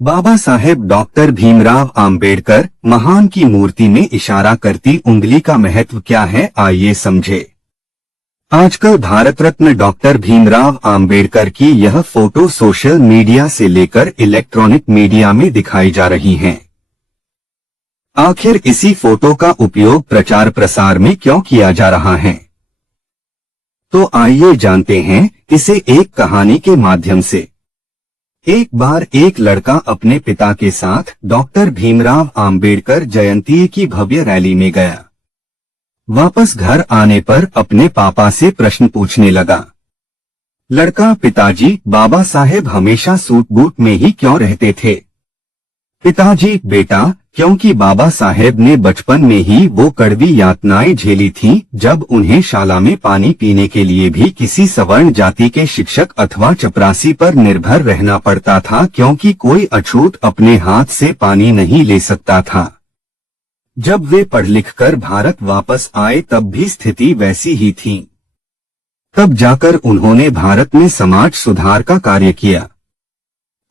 Baba Saheb doctor Bhimrao Ambedkar महान की मूर्ति में इशारा करती उंगली का महत्व क्या है, आइए समझे। आजकल भारत रत्न डॉक्टर भीमराव आम्बेडकर की यह फोटो सोशल मीडिया से लेकर इलेक्ट्रॉनिक मीडिया में दिखाई जा रही हैं। आखिर इसी फोटो का उपयोग प्रचार प्रसार में क्यों किया जा रहा है? तो आइए जानते हैं इसे एक कहानी के माध्यम से। एक बार एक लड़का अपने पिता के साथ डॉक्टर भीमराव आम्बेडकर जयंती की भव्य रैली में गया। वापस घर आने पर अपने पापा से प्रश्न पूछने लगा। लड़का: पिताजी, बाबा साहेब हमेशा सूट बूट में ही क्यों रहते थे? पिताजी: बेटा, क्योंकि बाबा साहेब ने बचपन में ही वो कड़वी यातनाएं झेली थीं, जब उन्हें शाला में पानी पीने के लिए भी किसी सवर्ण जाति के शिक्षक अथवा चपरासी पर निर्भर रहना पड़ता था, क्योंकि कोई अछूत अपने हाथ से पानी नहीं ले सकता था। जब वे पढ़ लिख कर भारत वापस आए तब भी स्थिति वैसी ही थी। तब जाकर उन्होंने भारत में समाज सुधार का कार्य किया।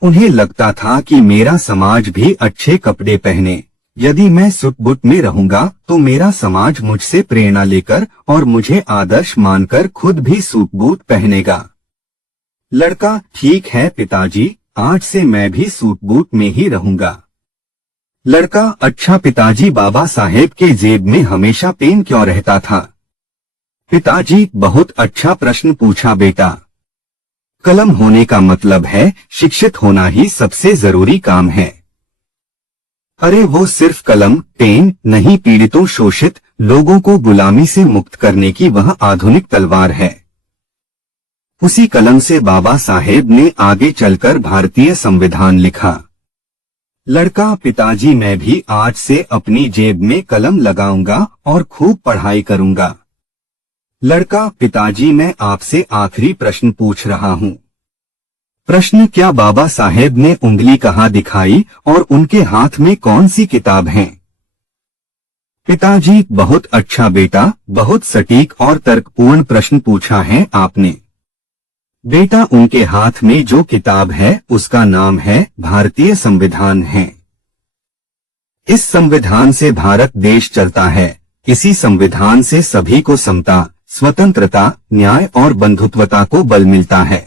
उन्हें लगता था कि मेरा समाज भी अच्छे कपड़े पहने, यदि मैं सुट-बुट में रहूंगा तो मेरा समाज मुझसे प्रेरणा लेकर और मुझे आदर्श मानकर खुद भी सूट-बूट पहनेगा। लड़का: ठीक है पिताजी, आज से मैं भी सूट-बूट में ही रहूंगा। लड़का: अच्छा पिताजी, बाबा साहेब के जेब में हमेशा पेन क्यों रहता था? पिताजी: बहुत अच्छा प्रश्न पूछा बेटा। कलम होने का मतलब है शिक्षित होना ही सबसे जरूरी काम है। अरे वो सिर्फ कलम, पेन नहीं, पीड़ितों, शोषित लोगों को गुलामी से मुक्त करने की वह आधुनिक तलवार है। उसी कलम से बाबा साहेब ने आगे चलकर भारतीय संविधान लिखा। लड़का: पिताजी, मैं भी आज से अपनी जेब में कलम लगाऊंगा और खूब पढ़ाई करूंगा। लड़का: पिताजी, मैं आपसे आखिरी प्रश्न पूछ रहा हूँ। प्रश्न: क्या बाबा साहेब ने उंगली कहाँ दिखाई और उनके हाथ में कौन सी किताब है? पिताजी: बहुत अच्छा बेटा, बहुत सटीक और तर्कपूर्ण प्रश्न पूछा है आपने। बेटा, उनके हाथ में जो किताब है उसका नाम है भारतीय संविधान है। इस संविधान से भारत देश चलता है। इसी संविधान से सभी को समता, स्वतंत्रता, न्याय और बंधुत्वता को बल मिलता है।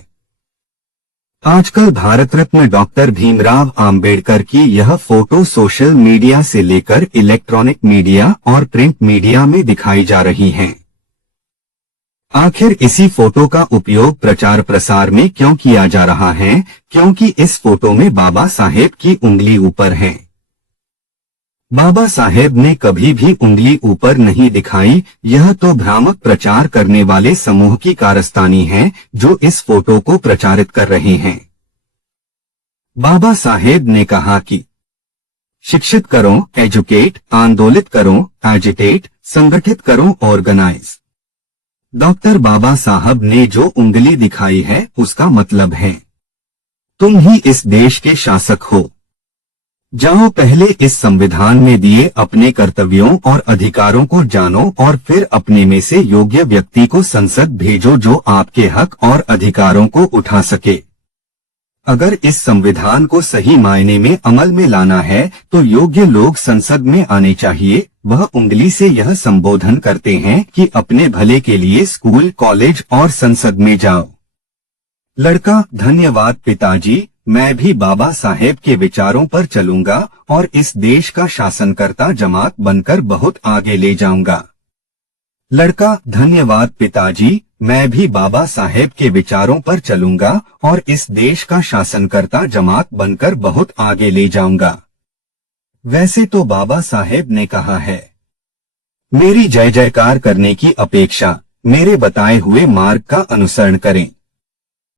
आजकल भारत रत्न डॉक्टर भीमराव आम्बेडकर की यह फोटो सोशल मीडिया से लेकर इलेक्ट्रॉनिक मीडिया और प्रिंट मीडिया में दिखाई जा रही हैं। आखिर इसी फोटो का उपयोग प्रचार प्रसार में क्यों किया जा रहा है? क्योंकि इस फोटो में बाबा साहेब की उंगली ऊपर है। बाबा साहेब ने कभी भी उंगली ऊपर नहीं दिखाई। यह तो भ्रामक प्रचार करने वाले समूह की कारस्तानी है जो इस फोटो को प्रचारित कर रहे हैं। बाबा साहेब ने कहा कि शिक्षित करो, एजुकेट, आंदोलित करो, एजिटेट, संगठित करो, ऑर्गेनाइज। डॉक्टर बाबा साहब ने जो उंगली दिखाई है उसका मतलब है तुम ही इस देश के शासक हो। जाओ, पहले इस संविधान में दिए अपने कर्तव्यों और अधिकारों को जानो और फिर अपने में से योग्य व्यक्ति को संसद भेजो जो आपके हक और अधिकारों को उठा सके। अगर इस संविधान को सही मायने में अमल में लाना है तो योग्य लोग संसद में आने चाहिए। वह उंगली से यह संबोधन करते हैं कि अपने भले के लिए स्कूल, कॉलेज और संसद में जाओ। लड़का: धन्यवाद पिताजी, मैं भी बाबा साहेब के विचारों पर चलूंगा और इस देश का शासनकर्ता जमात बनकर बहुत आगे ले जाऊंगा। लड़का: धन्यवाद पिताजी, मैं भी बाबा साहेब के विचारों पर चलूंगा और इस देश का शासनकर्ता जमात बनकर बहुत आगे ले जाऊंगा। वैसे तो बाबा साहेब ने कहा है, मेरी जय जयकार करने की अपेक्षा मेरे बताए हुए मार्ग का अनुसरण करें।